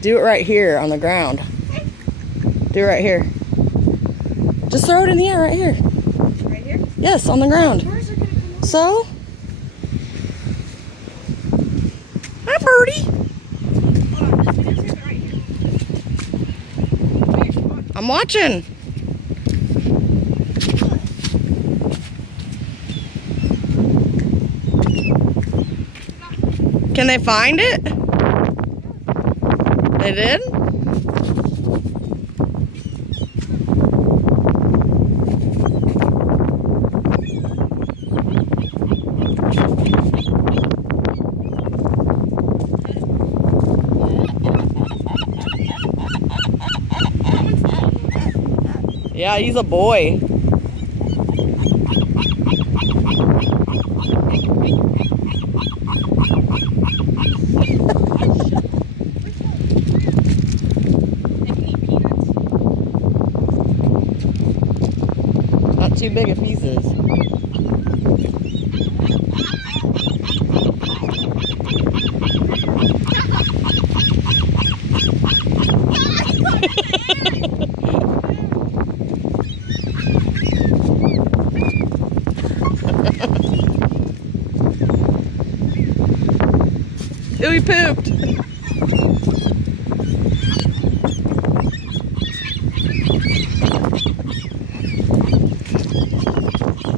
Do it right here on the ground. Do it right here. Just throw it in the air right here. Right here? Yes, on the ground. Birds are gonna come over. So? Hi, birdie. Hold on, just hit it right here. Here, come on. I'm watching. Can they find it? They did? Yeah, he's a boy. Not too big of pieces. Ooh, he pooped.